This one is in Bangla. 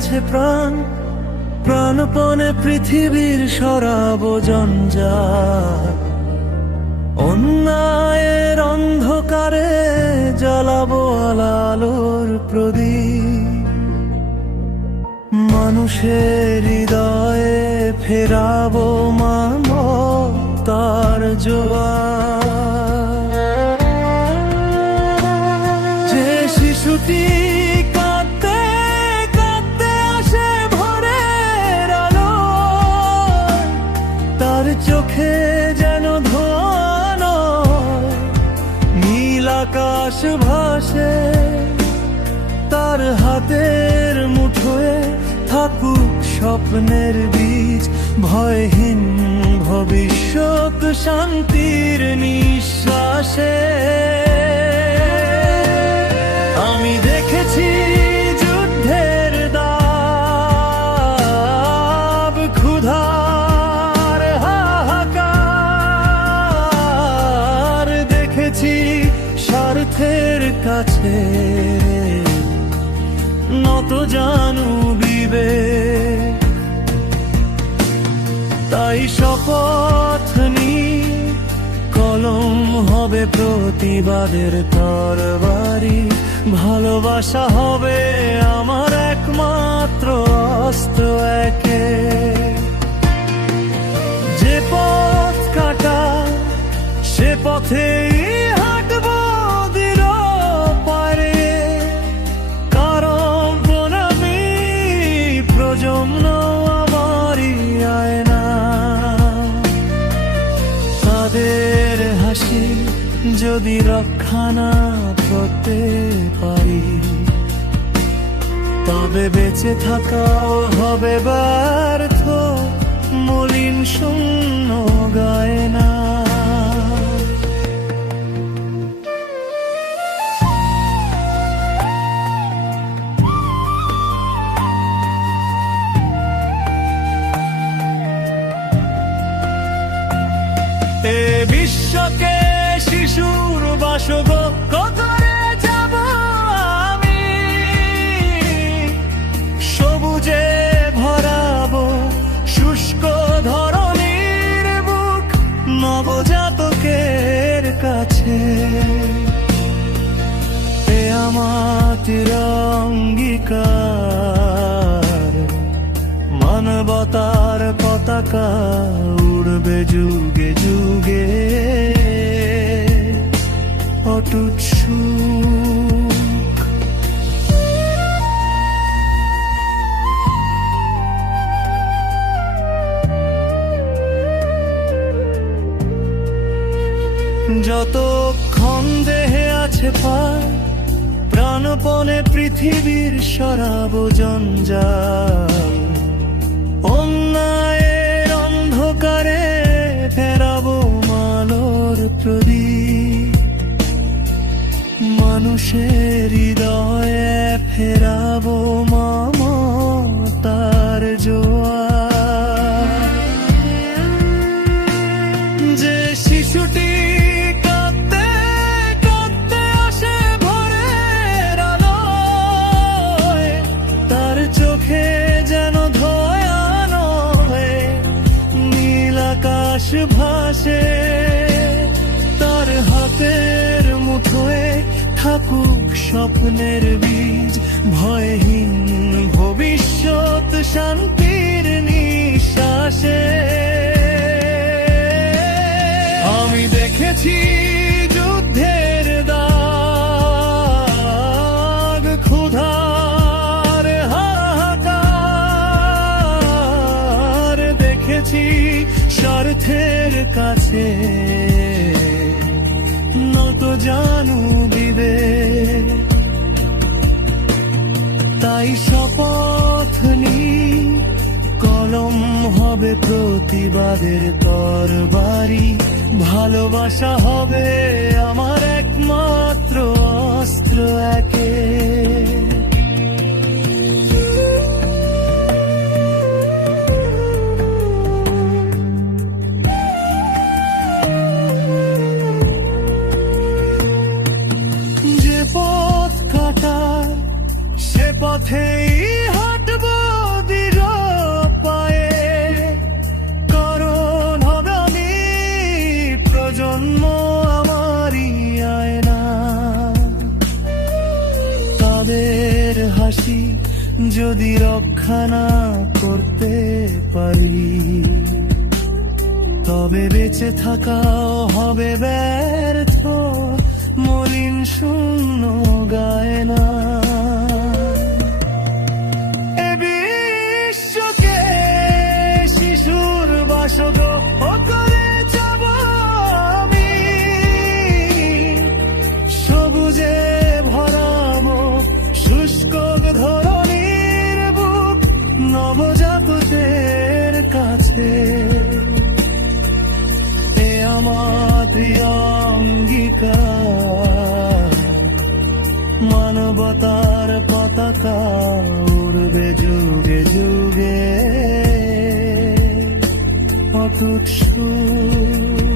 আছে প্রাণ, প্রাণপণে পৃথিবীর সরাবো জঞ্জাল। অন্যায়ের অন্ধকারে জ্বালাবো আলোর প্রদীপ, মানুষের হৃদয়ে ফেরাবো মানবতার জোয়ার। যে শিশুটি কাঁদতে কাঁদতে আসে ভোরের আলো, তার চোখে যেন ধোঁয়া নয়, নীল আকাশ ভাসে তার হাতের মুঠোয়। থাকুক স্বপ্নের বীজ, ভয়হীন ভবিষ্যৎ শান্তির নিঃশ্বাসে। আমি দেখেছি যুদ্ধের দাব, ক্ষুধার হাহাকার, দেখেছি স্বার্থের কাছে নত জানু বিবেক। তাই শপথ নি, কলম হবে প্রতিবাদের তরবারি, ভালোবাসা হবে আমার একমাত্র অস্ত্র। একে যে পথ কাটা সে পথেই হাঁটবো দৃঢ় পারে, কারণ প্রণামী প্রজন্ম আমারই আয়না। তাদের হাসি যদি রক্ষা না করতে পারি, তবে বেঁচে থাকাও হবে ব্যর্থ, মলিন শূন্য গায়না। এ বিশ্বকে শিশুর বাসযোগ্য করে যাব আমি, সবুজে ভরাবো শুষ্ক ধরণীর বুক, নবজাতকের কাছে। এ আমাদের অঙ্গীকার, মানবতার পতাকা উড়বে যুগে যুগে অটুট সুখ। যতক্ষণ দেহে আছে পায়, প্রাণপণে পৃথিবীর সরাবো জঞ্জাল। অন্যায়ের অন্ধকারে ফেরাবো আলোর প্রদীপ, মানুষের হৃদয়ে ফেরাবো মমতার জোয়ার। যে শিশুটি কাঁদতে কাঁদতে আসে ভোরের আলোয়, তার চোখে যেন ধোঁয়া নয়, নীল আকাশ ভাসে তার হাতের মুঠোয়। থাকুক স্বপ্নের বীজ, ভয়হীন ভবিষ্যৎ শান্তির নিঃশ্বাসে। আমি দেখেছি যুদ্ধের দাগ, ক্ষুধার হাহাকার, দেখেছি স্বার্থের কাছে নত জানু বিবেক। তাই শপথ নি, কলম হবে প্রতিবাদের তরবারি, ভালোবাসা হবে আমার একমাত্র অস্ত্র। একে যে পথ কাটার সে পথেই হাঁটবো যদি রক্ষা না করতে পারি, তবে বেঁচে থাকাও হবে ব্যর্থ, মলিন শূন্য গায় না। এ বিশ্বকে শিশুর বাসগৃহ করে যাব আমি, সবুজে ভরাবো শুষ্ক ধরণীর বুক নবজাগতের কাছে। এ আমার প্রিয় অঙ্গীকার, মানবতার পতাকা উড়বে যুগে যুগে অটুট সুর।